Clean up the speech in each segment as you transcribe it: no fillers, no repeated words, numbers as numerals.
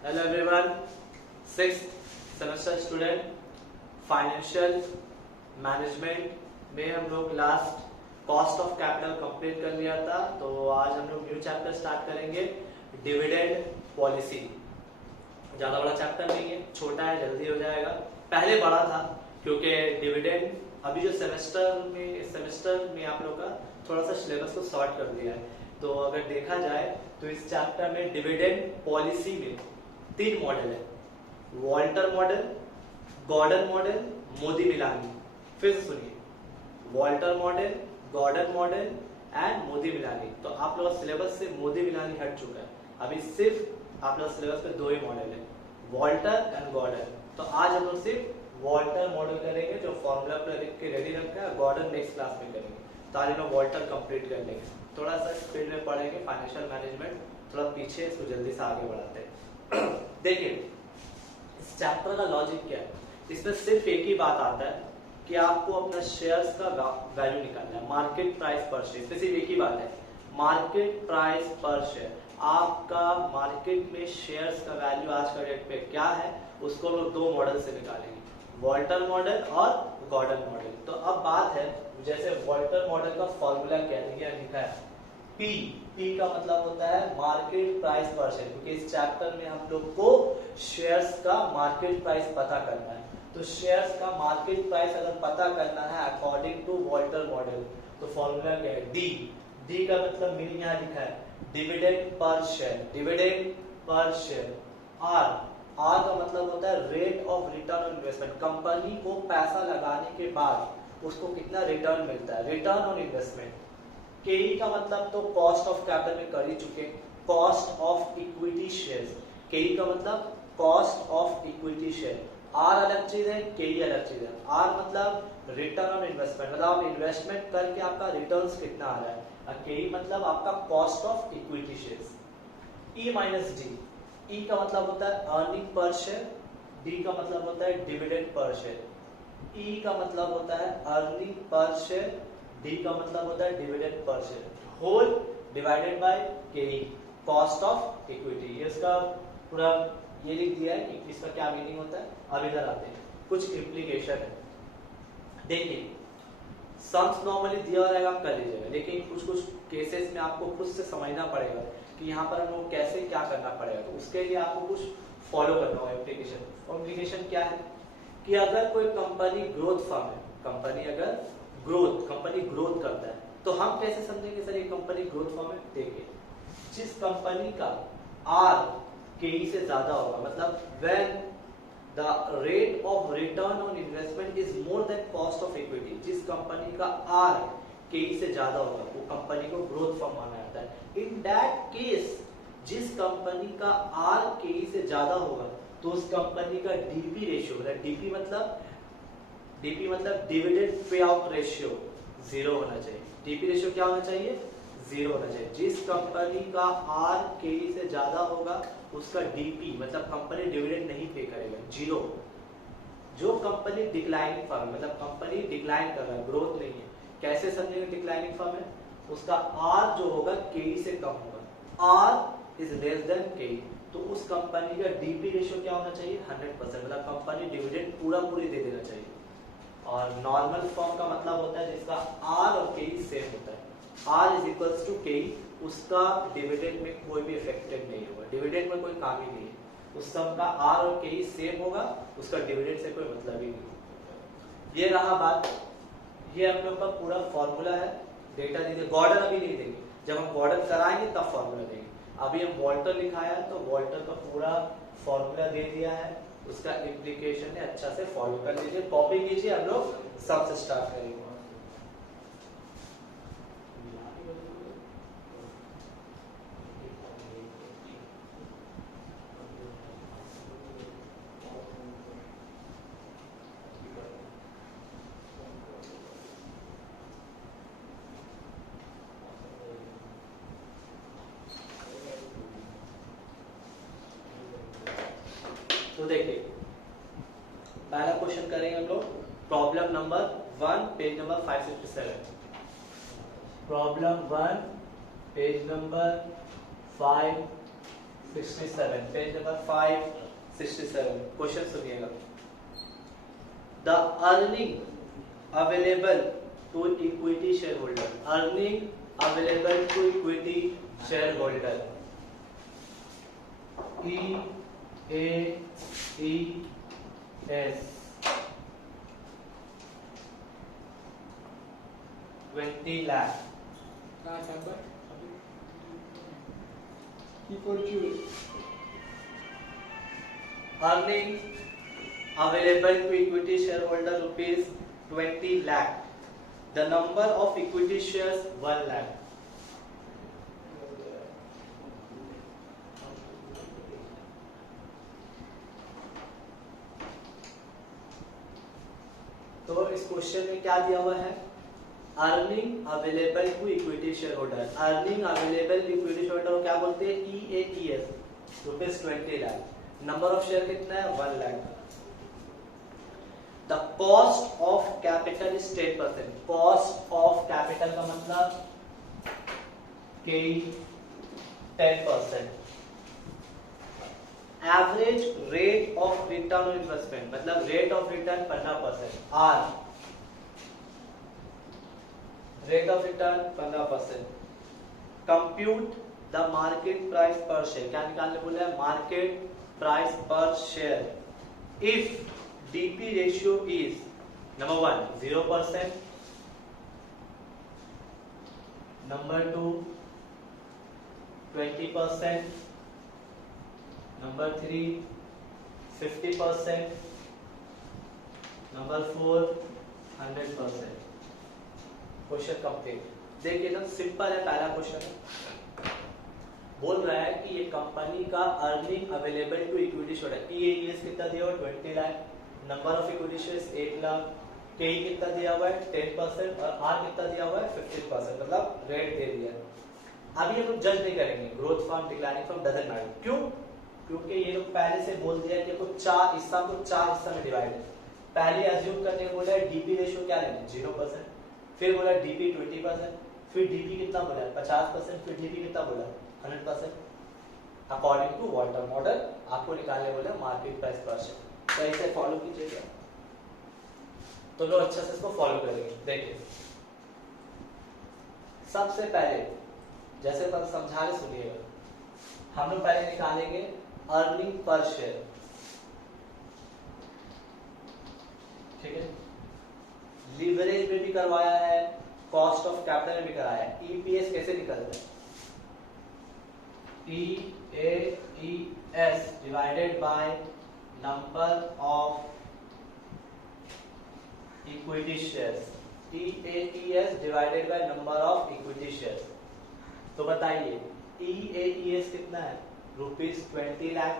Hello everyone, 6th semester student financial management में हम लोग last cost of capital complete कर लिया था। तो आज हम लोग न्यू चैप्टर स्टार्ट करेंगे, डिविडेंड पॉलिसी। ज्यादा बड़ा चैप्टर नहीं है, छोटा है, जल्दी हो जाएगा। पहले बड़ा था क्योंकि डिविडेंड अभी जो सेमेस्टर में आप लोग का थोड़ा सा सिलेबस को शॉर्ट कर दिया है। तो अगर देखा जाए तो इस चैप्टर में डिविडेंड पॉलिसी में 3 मॉडल है, Walter model, Gordon model, Modigliani. फिर से सुनिए, Walter model, Gordon model and Modigliani. तो आप लोग सिलेबस से मोदी मिलानी हट चुका है, अभी सिर्फ आप लोग सिलेबस पे 2 ही मॉडल है, वॉल्टर एंड गॉर्डन। तो आज हम लोग सिर्फ वॉल्टर मॉडल करेंगे, जो फॉर्मूला लिख के रेडी रखा है। गॉर्डन नेक्स्ट क्लास में करेंगे। तो आज हम वॉल्टर कंप्लीट कर लेंगे। थोड़ा सा स्पीड में पढ़ेंगे, फाइनेंशियल मैनेजमेंट थोड़ा पीछे, इसको जल्दी से आगे बढ़ाते हैं। देखिए इस चैप्टर का लॉजिक क्या है, इसमें सिर्फ एक ही बात आता है कि आपको अपना शेयर्स का वैल्यू निकालना है, मार्केट प्राइस पर शेयर। इसमें सिर्फ एक ही बात है, मार्केट प्राइस पर शेयर। आपका मार्केट में शेयर्स का वैल्यू आज का डेट पे क्या है, उसको हम लोग 2 मॉडल से निकालेंगे, वॉल्टर मॉडल और गॉर्डन मॉडल। तो अब बात है, जैसे वॉल्टर मॉडल का फॉर्मूला क्या लिखा है, पी का मतलब होता है मार्केट प्राइस पर शेयर, क्योंकि इस चैप्टर में हम लोग को शेयर्स का मार्केट प्राइस पता करना है। तो शेयर्स का मार्केट प्राइस अगर पता करना है अकॉर्डिंग टू वॉल्टर मॉडल, तो फॉर्मूला क्या है, डी का मतलब मीनिंग यहाँ लिखा है dividend per share, dividend per share. R का मतलब होता है rate of return on investment, company को पैसा लगाने के बाद उसको कितना रिटर्न मिलता है, रिटर्न ऑन इन्वेस्टमेंट। केई का मतलब तो कॉस्ट ऑफ कैपिटल में कर ही चुके, cost of equity shares. K E का मतलब cost of equity share. R अलग चीज है, केई अलग चीज है। आर मतलब रिटर्न ऑन इन्वेस्टमेंट, मतलब आप इन्वेस्टमेंट करके आपका रिटर्न्स कितना आ रहा है। केई मतलब आपका cost of equity shares. E minus D, E का मतलब होता है अर्निंग पर शेयर, डी का मतलब होता है डिविडेंड पर शेयर। ई का मतलब होता है अर्निंग पर शेयर, डी का मतलब होता है dividend per share, whole divided by K E, cost of equity. इसका पूरा ये लिख दिया है कि इसका क्या मीनिंग होता है। अब इधर आते हैं, कुछ इम्प्लीकेशन है। देखिए सम्स नॉर्मली दिया रहेगा, आप कर लीजिएगा, लेकिन कुछ कुछ केसेस में आपको खुद से समझना पड़ेगा कि यहाँ पर हम लोग कैसे क्या करना पड़ेगा। तो उसके लिए आपको कुछ फॉलो करना होगा इम्प्लीकेशन। इम्प्लीकेशन क्या है कि अगर कोई कंपनी ग्रोथ फर्म है, कंपनी ग्रोथ करता है, तो हम कैसे समझेंगे सर ये कंपनी ग्रोथ फर्म है। देखिए जिस कंपनी का आर केई से ज्यादा होगा, मतलब when the rate of return on investment is more than cost of equity, जिस कंपनी का आर केई से ज्यादा होगा वो कंपनी को ग्रोथ फर्म माना जाता है। इन दैट केस जिस कंपनी का आर केई से ज्यादा होगा तो उस कंपनी का डीपी रेशियो, डीपी मतलब डिविडेंड पे आउट रेशियो 0 होना चाहिए। डीपी रेशियो क्या होना चाहिए, 0 होना चाहिए। जिस कंपनी का आर केई से ज्यादा होगा उसका डीपी मतलब कंपनी डिविडेंड नहीं पे करेगा, 0। जो कंपनी डिक्लाइनिंग फर्म, मतलब कंपनी डिक्लाइन कर रहा है, ग्रोथ नहीं है, कैसे समझेंगे डिक्लाइनिंग फर्म है, उसका आर जो होगा केई से कम होगा, आर इज लेस देन केई, तो उस कंपनी का डीपी रेशियो क्या होना चाहिए, 100%, मतलब कंपनी डिविडेंड पूरी दे देना चाहिए। और नॉर्मल फॉर्म का मतलब होता है जिसका आर और केई सेम होता है, आर इज इक्वल्स टू केई, उसका डिविडेंड में कोई भी इफेक्टेड नहीं होगा, डिविडेंड में कोई काम ही नहीं है, उस सब का आर और केई सेम होगा, उसका डिविडेंड से कोई मतलब ही नहीं। ये रहा बात, ये हम लोग का पूरा फॉर्मूला है। डेटा दीजिए, गॉर्डन अभी नहीं देंगे, जब हम गॉर्डन कराएंगे तब फॉर्मूला देंगे। अभी हम वॉल्टर लिखाया है तो वॉल्टर का पूरा फॉर्मूला दे दिया है, उसका इम्प्लीकेशन है, अच्छा से फॉलो कर लीजिए, कॉपी कीजिए, हम लोग सबसे स्टार्ट करेंगे। तो देखिए पहला क्वेश्चन करेंगे हम लोग, problem number 1 page number 567। Problem 1 page number 5 67 page number 567 question सुनिएगा। The earning available to equity share holder, earning available to equity share holder EAES 20 lakh। Earning available to equity shareholder rupees 20 lakh. The number of equity shares 1 lakh. तो इस question में क्या दिया हुआ है? Earning available to equity share holder, earning available to equity share holder को क्या बोलते हैं? EAES rupees 20 lakh. Number of share कितना है? 1 lakh. The cost of capital is 10%। Cost of capital का मतलब कि 10%। Average rate of return on investment मतलब rate of return 15%। R rate of return 15%। Compute the market price per share, क्या निकालने बोला है? Market price per share if DP ratio is number 1 0%, number 2 20%, number 3 50%, number 4 100%। Question complete. देखिए ना, simple है। पहला question बोल रहा है कि ये कंपनी का earning available to equity share है। EAES कितना दिया हुआ है? 20 lakh. Number of equity shares 1 lakh. KE कितना दिया हुआ है? 10% और R कितना दिया हुआ है? 15%, मतलब रेट दे दिया है। अभी हम लोग जज नहीं करेंगे growth form declining form, doesn't matter. क्यों? क्योंकि ये लोग पहले से बोल दिया कि कुछ चार हिस्सा में डिवाइड है। पहले अज्यूम करने को बोला है डीपी रेशियो क्या लेना? 0%। फिर बोला डीपी 20%, फिर डीपी कितना बोला? 50%, फिर डीपी कितना बोला? 100%। अकॉर्डिंग टू वॉल्टर मॉडल आपको निकालने बोला मार्केट प्राइस पर शेयर। तो इसे फॉलो कीजिएगा तो लोग अच्छा से इसको फॉलो करेंगे। देखिए सबसे पहले जैसे मैं समझा रहे सुनिएगा, हम लोग पहले निकालेंगे अर्निंग पर शेयर। ठीक है, लीवरेज में भी करवाया है, कॉस्ट ऑफ कैपिटल में भी कराया है। EPS कैसे निकलता है? EAES divided by number of equity shares. EAES divided by number of equity shares. तो बताइए EAES कितना है? Rupees 20 lakh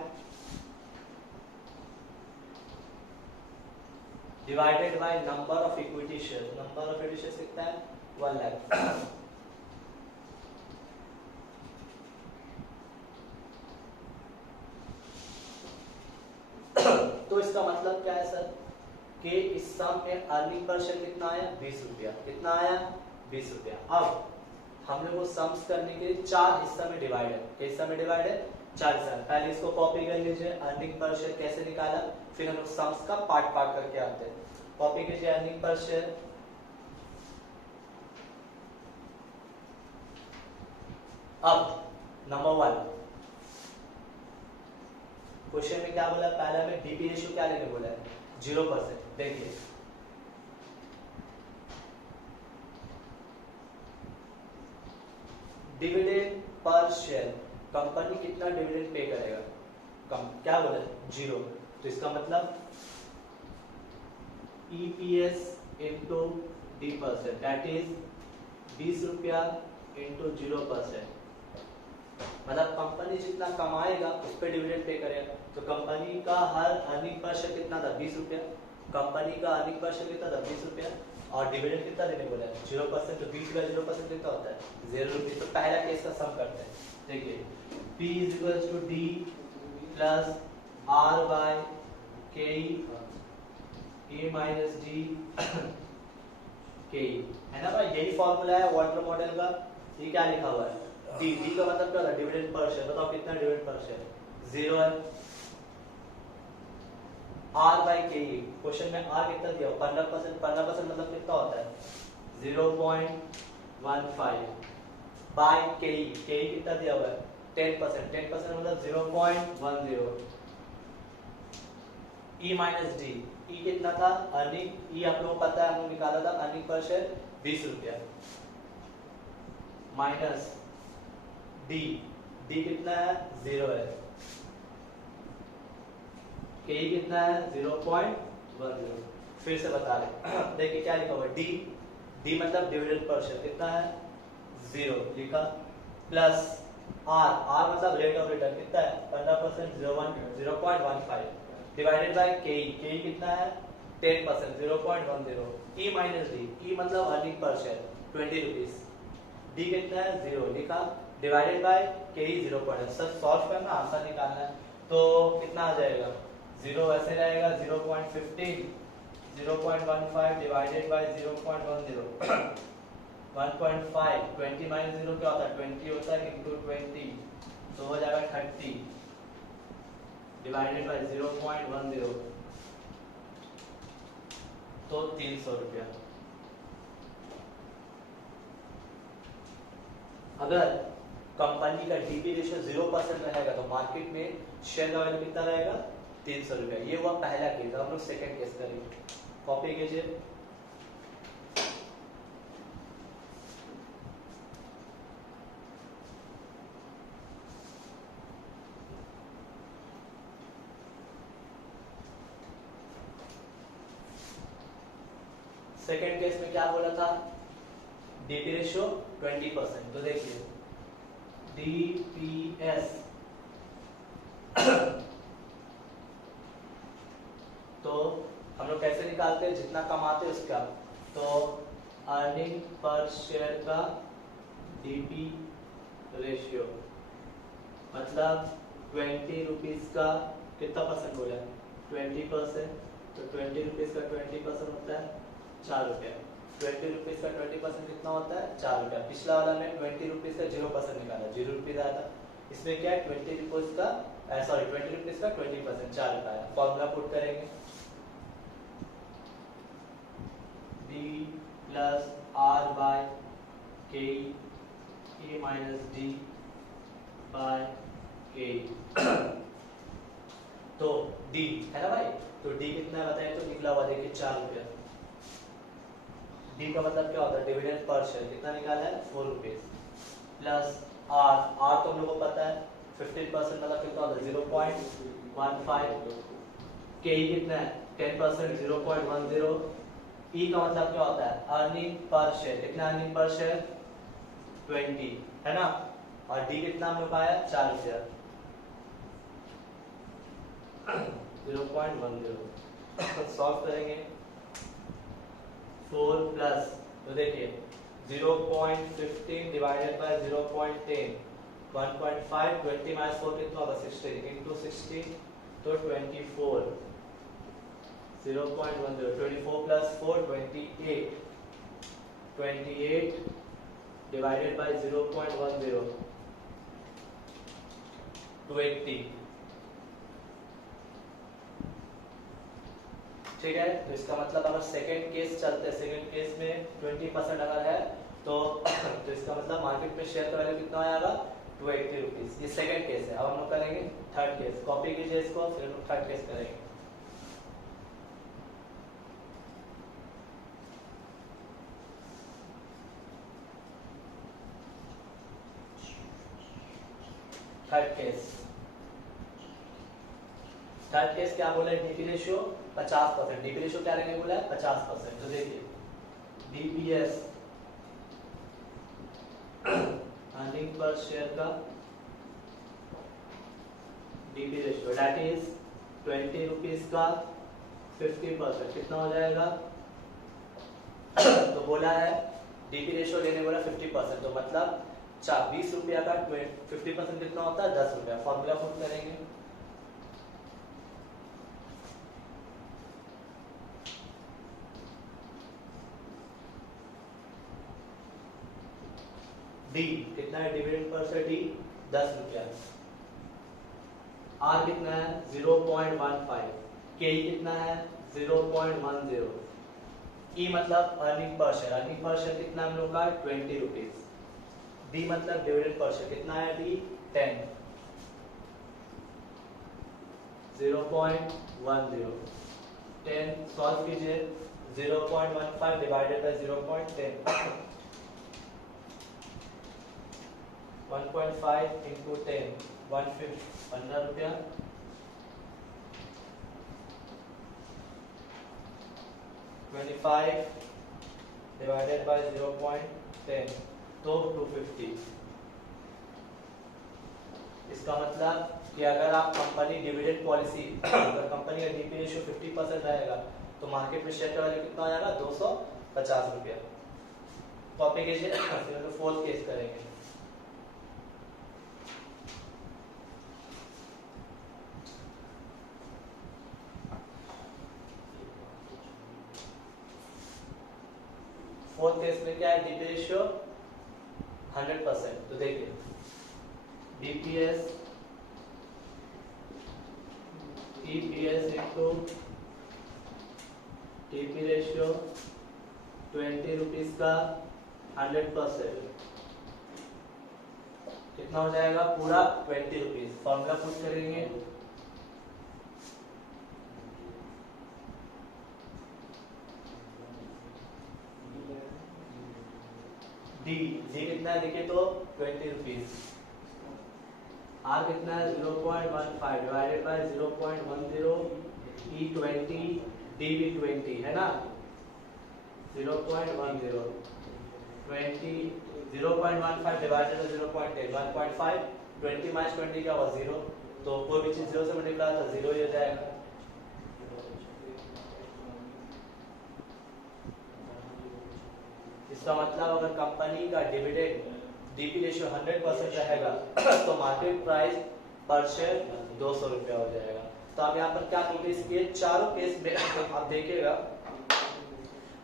divided by number of equity shares. Number of equity shares कितना है? 1 लाख। तो इसका मतलब क्या है सर कि इस सम में अर्निंग पर शेयर कितना आया? 20 रुपया। कितना आया? 20 रुपया। अब हम लोग को सम्स करने के लिए 4 हिस्सा में डिवाइड है। किस हिस्सा में डिवाइड है? 4 हिस्सा। पहले इसको कॉपी कर लीजिए, अर्निंग पर शेयर कैसे निकाला, फिर हम लोग सम्स का पार्ट पार्ट करके आते हैं। कॉपी कीजिए अर्निंग पर शेयर। अब नंबर 1 क्वेश्चन में क्या बोला? पहला में डीपी रेशियो क्या लेने बोला है? 0%। देखिए डिविडेंड पर शेयर, कंपनी कितना डिविडेंड पे करेगा? कम क्या बोला? 0। तो इसका मतलब EPS into D%, that is 20 रुपया इंटू 0%। मतलब कंपनी जितना कमाएगा उस पर डिविडेंड पे करेगा। तो कंपनी का हर अर्निंग पर शेयर कितना था? 20 रुपया। कंपनी का अर्निंग पर शेयर कितना था? 20 रुपया। और डिविडेंड कितना देने बोला है? 0%। तो 20 का 0% कितना होता है? 0 रुपये। तो पहला केस का सम करते हैं। देखिए P = D plus R by KE E minus D KE, है ना भाई? यही फॉर्मूला है वाटर मॉडल का। ये क्या लिखा हुआ है? डी डी का मतलब क्या होता है? Dividend per share. बताओ कितना डिविडेंड पर शेयर? 0 है। आर बाई के ई, क्वेश्चन में आर कितना दिया? 15%। 15% मतलब कितना होता है? 0.15 बाई के ई कितना दिया हुआ है? 10%। 10% मतलब 0.10। ई माइनस डी, ई कितना था? अर्निंग। ई आप लोगों को पता है, हम लोग निकाला था अर्निंग पर शेयर 20 रुपया, माइनस डी, डी कितना है? 0 है। के ई कितना है? 0.10। फिर से बता रहे देखिए क्या लिखा हुआ है? डी, डी मतलब डिविडेंड पर शेयर कितना है? 0 लिखा, प्लस आर, आर मतलब रेट ऑफ रिटर्न कितना है? 15%, 0.15 डिवाइडेड बाय के ई कितना है? 10%, 0.10। ई माइनस डी, ई मतलब earning per share 20 rupees, D कितना है? 0 लिखा, divided by K E 0. Sir solve करना, आंसर निकालना है, तो कितना आ जाएगा? 0 ऐसे रहेगा, 0.15, 0.15 डिवाइडेड बाय 0.10, 1.5, 20 माइनस 0 क्या होता है? 20 होता है, इंटू 20, तो हो जाएगा 30 डिवाइडेड बाय 0.10, तो 300 रुपया। अगर कंपनी का डीपी रेशियो 0% रहेगा तो मार्केट में शेयर का वैल्यू कितना रहेगा? 300 रुपया। ये हुआ पहला केस। हम लोग सेकंड केस करेंगे, कॉपी कीजिए। सेकेंड केस में क्या बोला था? DP ratio 20%। तो देखिए डीपीएस तो हम लोग कैसे निकालते हैं? जितना कमाते हैं उसका, तो अर्निंग पर शेयर का डीपी रेशियो मतलब 20 रुपीज का कितना परसेंट हो जाए? 20%। तो 20 रुपीज का 20% होता है 4 रुपया। 20 रुपीज का 20% कितना होता है? 4 रुपया। पिछला वाला में 20 रुपीज का 0% निकाला, 0 रुपीज आया था। इसमें क्या है? 20 रुपीज का 20 रुपीज का 20%, 4 रुपया आया। फॉर्मूला पुट करेंगे, D plus R by K E minus D by के। तो डी है ना भाई, तो डी कितना है बताइए? तो निकला हुआ देखिए 4 रुपया। डी का मतलब क्या होता है? डिविडेंड पर शेयर कितना निकाला है? 4 रुपीज, प्लस आर, आर तो हम लोग को पता है 15% मतलब कितना होता है? 0.15। के ई कितना है? 10%, 0.10। ई का मतलब क्या होता है? अर्निंग पर शेयर कितना? अर्निंग पर शेयर 20 है ना, और डी कितना हम लोग आया? 4 रुपया, 0.10। सॉल्व करेंगे, 4 प्लस, तो देखिए 0.15 डिवाइडेड बाय 0.10, 1.5, 20 माइनस 4 कितना होगा? 16 इंटू 16, तो 24, 0.10, 24 प्लस 4, 28, 28 डिवाइडेड बाय 0.10, 20। ठीक है, तो इसका मतलब अगर सेकंड केस चलते हैं, सेकंड केस में 20% अगर है तो तो इसका मतलब मार्केट में शेयर का वैल्यू कितना आएगा? 280 रुपीज। ये सेकंड केस है। अब हम लोग करेंगे थर्ड केस, कॉपी कीजिए इसको, फिर हम लोग थर्ड केस करेंगे। थर्ड केस, थर्ड केस क्या बोला है? DP ratio 50%। डीपी रेशियो क्या लेने बोला है? 50%। तो देखिए डीपीएस अर्निंग पर शेयर का DP ratio that is 20 rupees का 50% कितना हो जाएगा? तो बोला है डीपी रेशियो लेने बोला 50%, तो मतलब 20 रुपया का 50% कितना होता है? 10 रुपया। फॉर्मूला पुट करेंगे, D डी कितना है डिविडेंड पर शेयर, डी 10 रुपया, आर कितना है 0.15, के कितना है 0.10, ई मतलब earning per share, earning per share कितना हम लोग का 20 रुपीज, डी मतलब डिविडेंड पर शेयर कितना है डी 10, 0.10, 10 सॉल्व कीजिए, 0.15 डिवाइडेड बाय 0.10, 1.5 इंटू 10 15 रुपया, 25 डिवाइडेड बाय 0.10 तो 250। इसका मतलब कि अगर आप कंपनी डिविडेंड पॉलिसी अगर कंपनी का डीपी रेशियो 50% रहेगा तो मार्केट में शेयर का वैल्यू कितना हो जाएगा 250 रुपया। कॉपी कीजिए, फिर फोर्थ केस करेंगे। फोर्थ केस में क्या है डीपी रेशियो 100%, तो देखिए DPS EPS into DP ratio 20 rupees का 100% कितना हो जाएगा पूरा 20 रुपीज। फॉर्मूला पुट करेंगे, डी जी कितना है देखिए तो 20 रुपीज, आर कितना है 0.15 डिवाइडेड बाय 0.10, ई 20, डी भी 20 है ना, 0.10 20 0.15 डिवाइडेड बाय 0.10 1.5, 20 माइनस 20 क्या हुआ 0, तो कोई भी चीज 0 से मल्टीप्लाई तो 0 ही हो जाएगा। इसका मतलब अगर कंपनी का डिविडेंड डीपी रेशियो 100% रहेगा तो मार्केट प्राइस पर शेयर 200 रुपया हो जाएगा। तो आप यहाँ पर क्या नोटिस किए, चारों केस में आप देखिएगा,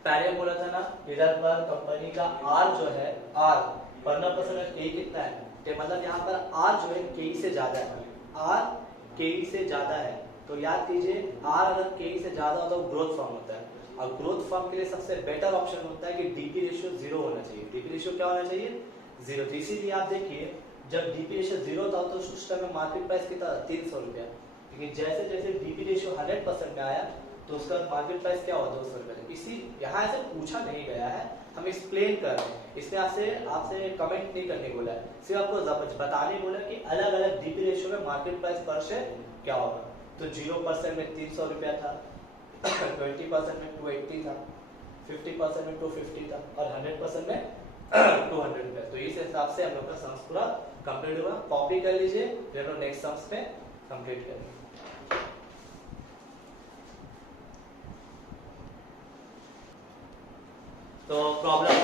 पहले बोला था ना इधर पर कंपनी का आर जो है आर 15% के कितना है, तो मतलब यहाँ पर आर जो है के से ज्यादा है, आर के से ज्यादा है, तो याद कीजिए आर अगर के से ज्यादा हो तो ग्रोथ फॉर्म होता है, और ग्रोथ फॉर्म के लिए सबसे बेटर ऑप्शन होता है कि डीपी रेशियो 0 होना चाहिए। डीपी रेशियो क्या होना चाहिए 0, तो इसीलिए आप देखिए जब डीपी रेशियो 0 था तो उस टाइम में मार्केट प्राइस कितना था 300 रुपया, लेकिन जैसे जैसे डीपी रेशियो 100% में आया तो उसका मार्केट प्राइस क्या हुआ 200 रुपया। इसी यहाँ से पूछा नहीं गया है, हम एक्सप्लेन कर रहे हैं, इसलिए आपसे कमेंट नहीं करने बोला है, सिर्फ आपको बताने बोला कि अलग अलग डीपी रेशियो में मार्केट प्राइस पर शेयर क्या होगा। तो 0% में 300 रुपया था, 20% में 280 था, 50% में 250 था, और 100% में 200 रुपया। तो इस हिसाब से हम लोग का सम्स पूरा कंप्लीट हुआ। कॉपी कर लीजिए, फिर हम लोग नेक्स्ट सम्स पे कंप्लीट करेंगे। तो प्रॉब्लम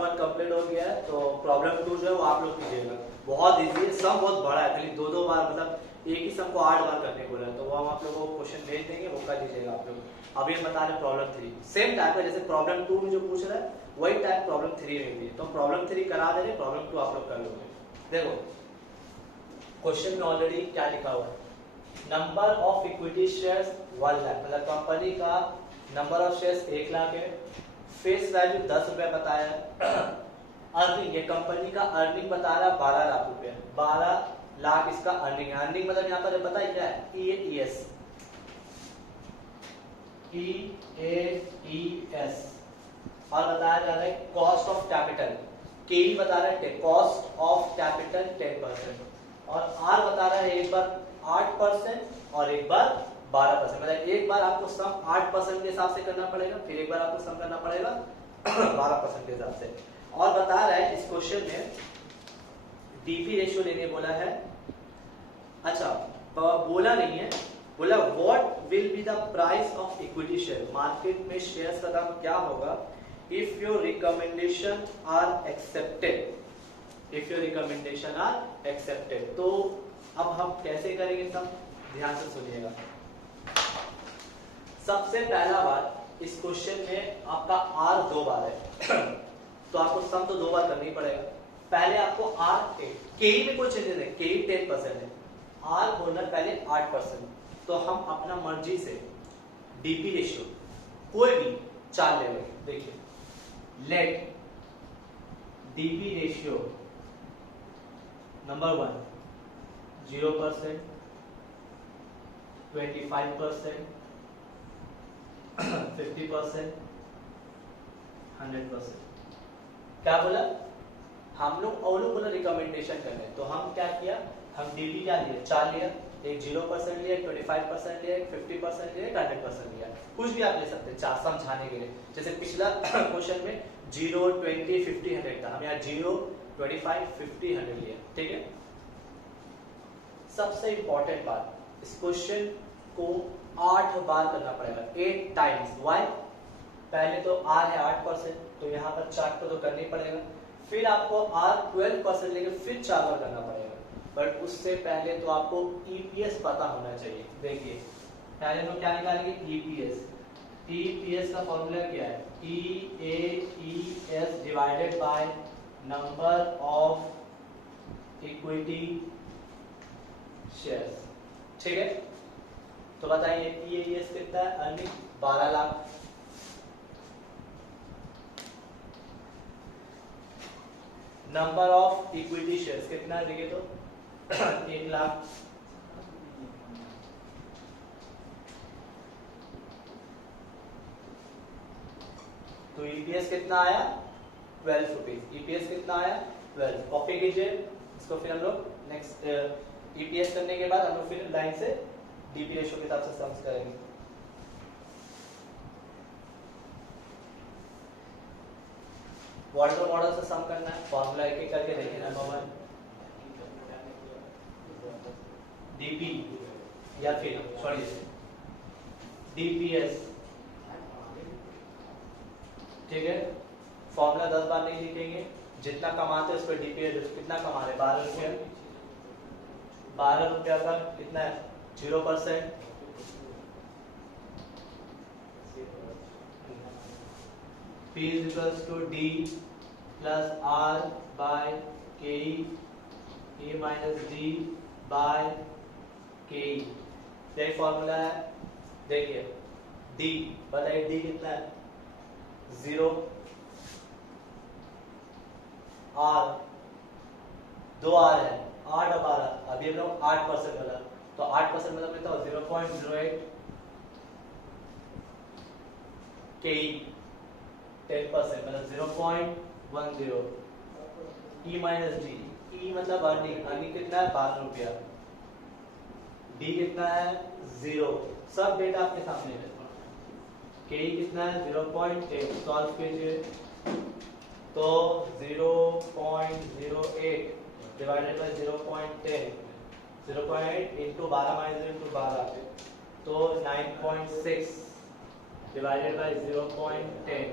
वन कंप्लीट हो गया है, तो प्रॉब्लम 2 जो है वो आप लोग कीजिएगा, बहुत इजी है, सम बहुत बड़ा है, खाली 2-2 बार मतलब एक ही सम को 8 बार करने को है, तो वो हम आप लोगों को क्वेश्चन भेज देंगे, वो कर दीजिएगा आप लोग। अभी हम बता रहे प्रॉब्लम 3 सेम टाइप है, जैसे प्रॉब्लम 2 में जो पूछ रहा है वही टाइप प्रॉब्लम 3 में भी, तो प्रॉब्लम 3 करा दे रहे, प्रॉब्लम 2 आप लोग कर लोगे। देखो क्वेश्चन में ऑलरेडी क्या लिखा हुआ है, number of equity shares 1 lakh, मतलब कंपनी का नंबर ऑफ शेयर्स 1 लाख है, फेस वैल्यू 10 रुपया बताया है, अर्निंग ये कंपनी का अर्निंग बता रहा है 12 लाख रुपया, 12 लाख इसका अर्निंग है। अर्निंग मतलब यहाँ पर बताइए क्या है EAS, और बताया जा रहा है कॉस्ट ऑफ कैपिटल, के बता रहा है कॉस्ट ऑफ कैपिटल 10%, और आर बता रहा है एक बार 8% और एक बार 12%, मतलब एक बार आपको सम 8% के हिसाब से करना पड़ेगा, फिर एक बार आपको सम करना पड़ेगा 12% के हिसाब से। और बता रहा है इस क्वेश्चन में डीपी रेशियो लेने बोला है, अच्छा बोला नहीं है, बोला what will be the price of equity share, market में शेयर्स का दाम क्या होगा if your recommendation are accepted, if your recommendation are accepted. तो अब हम कैसे करेंगे सब ध्यान से सुनिएगा। सबसे पहला बात इस क्वेश्चन में आपका आर 2 बार है तो आपको सम तो 2 बार करना ही पड़ेगा, पहले आपको आर के में कोई चेंजेस है, के 10% है, आर बोलना पहले 8%, तो हम अपना मर्जी से डीपी रेशियो कोई भी 4 ले लेंगे। देखिए लेट डीपी रेशियो नंबर 1 0%, 25%, 50%, 100%। क्या बोला हम लोग, और लोग बोला रिकमेंडेशन करने, तो हम क्या किया, हम डीपी क्या लिए 4 लिया, एक 0% लिया, 25% लिया, 50% लिया, 100% लिया, कुछ भी आप ले सकते हैं 4 समझाने के लिए। जैसे पिछला क्वेश्चन में 0, 20, 50, 100 था, हम यहाँ 0, 25, 50, 100 लिया। ठीक है, सबसे इंपॉर्टेंट बात, इस क्वेश्चन को 8 बार करना पड़ेगा, 8 टाइम्स। वाई? पहले तो आर है 8%, तो यहाँ पर 4 को तो करना ही पड़ेगा, फिर आपको आर 12% लेके फिर 4 बार करना पड़ेगा। बट उससे पहले तो आपको ईपीएस पता होना चाहिए। देखिए पहले तो क्या निकालेंगे, ईपीएस। ईपीएस का फॉर्मूला क्या है, EAES divided by number of equity shares. ठीक है, तो बताइए EAES कितना है, earning 12 lakh. Number of equity shares कितना है, देखिए तो 3 लाख। तो ईपीएस कितना आया, 12 रुपीज। ईपीएस कितना आया, 12। कॉपी कीजिए इसको, फिर हम लोग नेक्स्ट ईपीएस करने के बाद हम लोग फिर लाइन से डीपी रेशियो के हिसाब से सम्स करेंगे। वाटर मॉडल से सम करना है, फॉर्मूला एक एक करके देखिए। नंबर 1 डीपी या फिर छोड़िए डीपीएस। ठीक है, फॉर्मूला 10 बार नहीं लिखेंगे, जितना कमाते हैं उस पर डीपीएस कितना कमा रहे, 12 रुपया। 12 रुपया का कितना है, 0%। P is equals to D plus R by KE, E minus D by KE। यही फॉर्मूला है। देखिए D बताइए, D कितना है, 0। R 2 R है, 8 और 12, अभी हम लोग 8% वाला, तो 8% मतलब कितना हो, 0.08। KE 10% मतलब 0.10। E माइनस डी, E मतलब अर्निंग, अर्निंग कितना है, 12 रुपया। D कितना है, 0। सब डेटा आपके सामने है। KE कितना है, 0.10। सॉल्व कीजिए तो 0.08 divided by 0.10, 0.8 into 12 minus into 12, तो 9.6 डिवाइडेड बाय 0.10,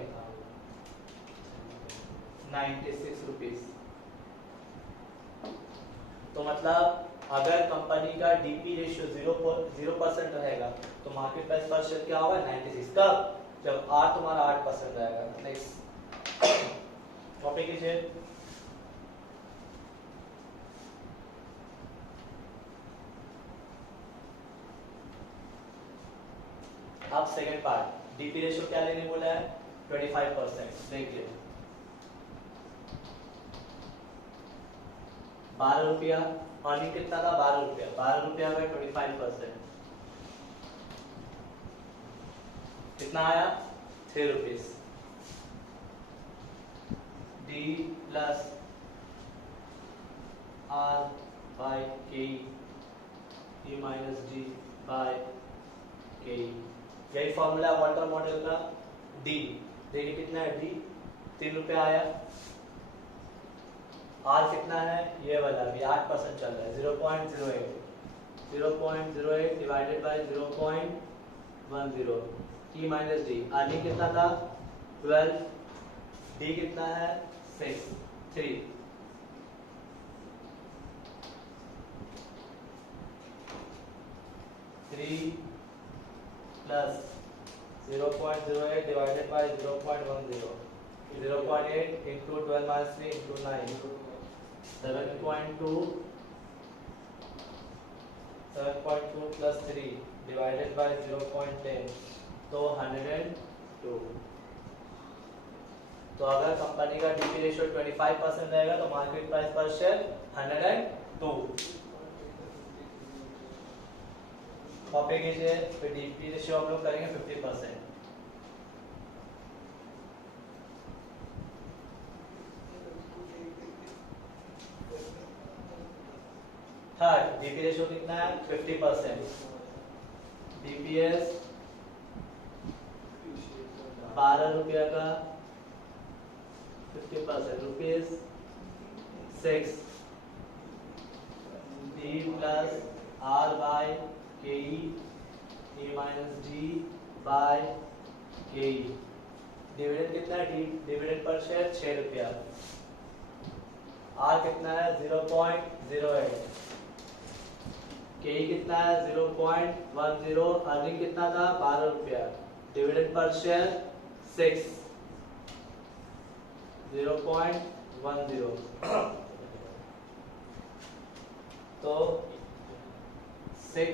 96 रुपीज। तो मतलब अगर कंपनी का डीपी रेशियो 0% रहेगा तो मार्केट प्राइस पर शेयर क्या होगा, 96। कब, जब आर तुम्हारा 8% रहेगा। नेक्स्ट कॉपी कीजिए। अब सेकंड पार्ट, डीपी रेशियो क्या लेने बोला है, 25%। देखिए 12 रुपया, अर्निंग कितना था, 12 रुपया। 12 रुपया में 25% कितना आया, 3 rupees. D plus R by K, E minus D by K, यही फॉर्मूला वाटर मॉडल का। डी देखिए कितना है, डी 3 रुपया आया। आर कितना है, ये वाला भी 8% चल रहा है, 0.08। 0.08 divided by 0.10। E minus D, earning कितना था, 12। डी कितना है, 6, 3। Plus 0.08 divided by 0.10, 0.8 into 12 minus 3 into 9, 7.2 plus 3 divided by 0.10 तो 102। तो अगर कंपनी का डीपी रेशियो 25% रहेगा तो market price per share 102। Copy कीजिए, फिर डीपी रेशियो हम लोग करेंगे 50%। थर्ड डीपी रेशियो कितना है 50%। डीपीएस 12 रुपया का 50% rupees 6 D plus R by K E minus D by K E. Dividend कितना है, डिविडेंड पर शेयर 6 रुपया। आर कितना है 0.08। के ई कितना है 0.10। अर्निंग कितना था 12 रुपया। Dividend per share 6 0.10। तो 6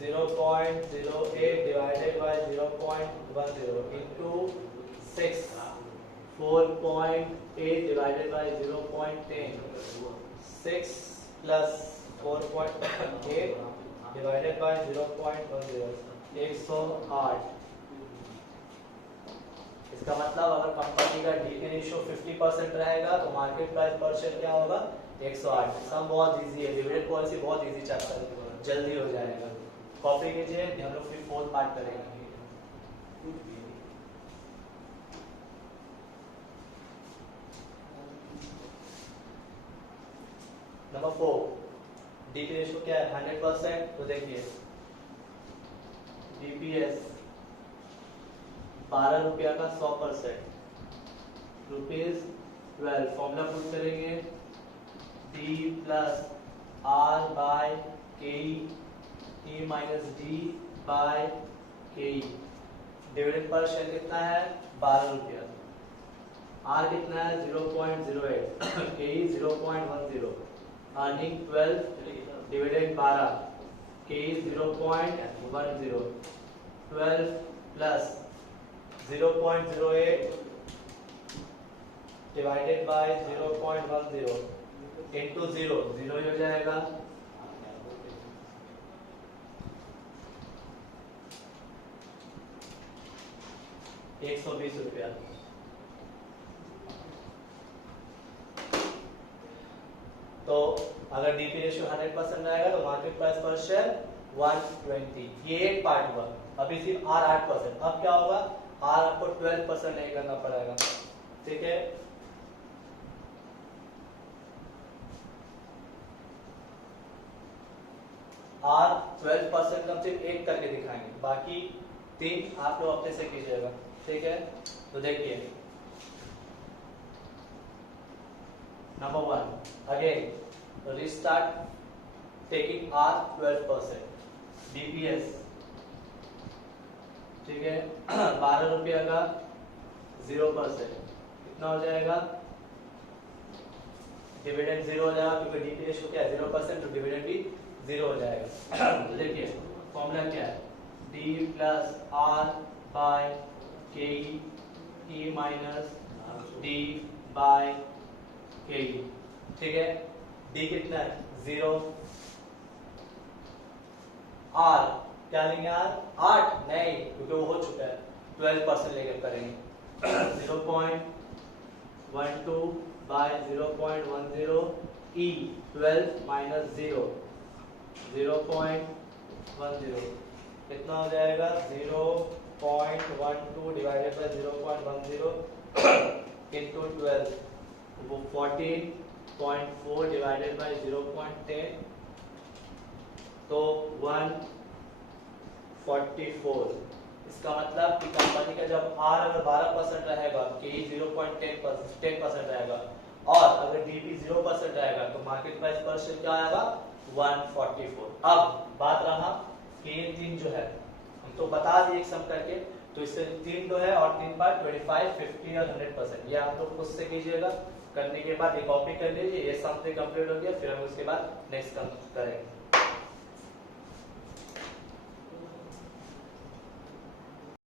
0.08 divided by 0.10 into 6 4.8 divided by 0.10 6 plus 4.8 divided by 0.10 108। इसका मतलब अगर कंपनी का डीपी रेशियो 50% रहेगा तो मार्केट प्राइस पर शेयर क्या होगा 108। सम बहुत इजी है, डिविडेंड पॉलिसी बहुत इजी चैप्टर है, जल्दी हो जाएगा। कॉपी कीजिए, हम लोग फिर फोर्थ पार्ट करेंगे। नंबर 4 डीपी रेशियो क्या है 100%। तो देखिए डीपीएस 12 रुपया का 100% रुपीज 12। फॉर्मूला पुट करेंगे D plus R by K E minus D by K E. Dividend per share कितना है 12 रुपया। आर कितना है 0.08 के ई 0.10। अर्निंग 12 डिविडेंड 12 के ई 0.10। 12 प्लस 0.08 divided by 0.10 into 0 ही हो जाएगा। ₹120। तो अगर डीपी रेशियो 100% रहेगा तो मार्केट प्राइस पर शेयर 120। ये एक पार्ट हुआ। अभी सिर्फ आर 8%। अब क्या होगा, आर आपको 12% नहीं करना पड़ेगा, ठीक है। आर 12% हम सिर्फ एक करके दिखाएंगे, बाकी 3 आप लोग अपने से कीजिएगा, ठीक है। तो देखिए number 1 again restart taking R 12%। DPS ठीक है 12 रुपया का 0%। कितना हो जाएगा, डिविडेंड 0 हो जाएगा क्योंकि डीपी रेशियो क्या है 0%, तो डिविडेंड भी 0 हो जाएगा। तो देखिए फॉर्मूला क्या है D plus R by K E minus D by K ई, ठीक है। डी कितना है 0। आर क्या लेंगे, आर 8 नहीं क्योंकि वो हो चुका है, 12% लेकर करेंगे 0.12 बाय 0.10 ई 12 माइनस 0.10 कितना हो जाएगा 0.12 डिवाइडेड बाय 0.10 इंटू 12 वो 14.4 डिवाइडेड बाय 0.10 तो 144। इसका मतलब कि कंपनी का जब आर अगर 12% रहेगा, के 0.10% रहेगा और अगर डीपी 0% रहेगा तो मार्केट प्राइस पर शेयर क्या आएगा 144। अब बात रहा कि ये 3 जो है हम तो बता दिए सम करके, तो इससे 3 तो है और 3 बार 25, 50 और 100%। ये आप लोग खुद से कीजिएगा, करने के बाद ये कॉपी कर लीजिए, ये सम से कंप्लीट हो गया, फिर हम उसके बाद नेक्स्ट करेंगे।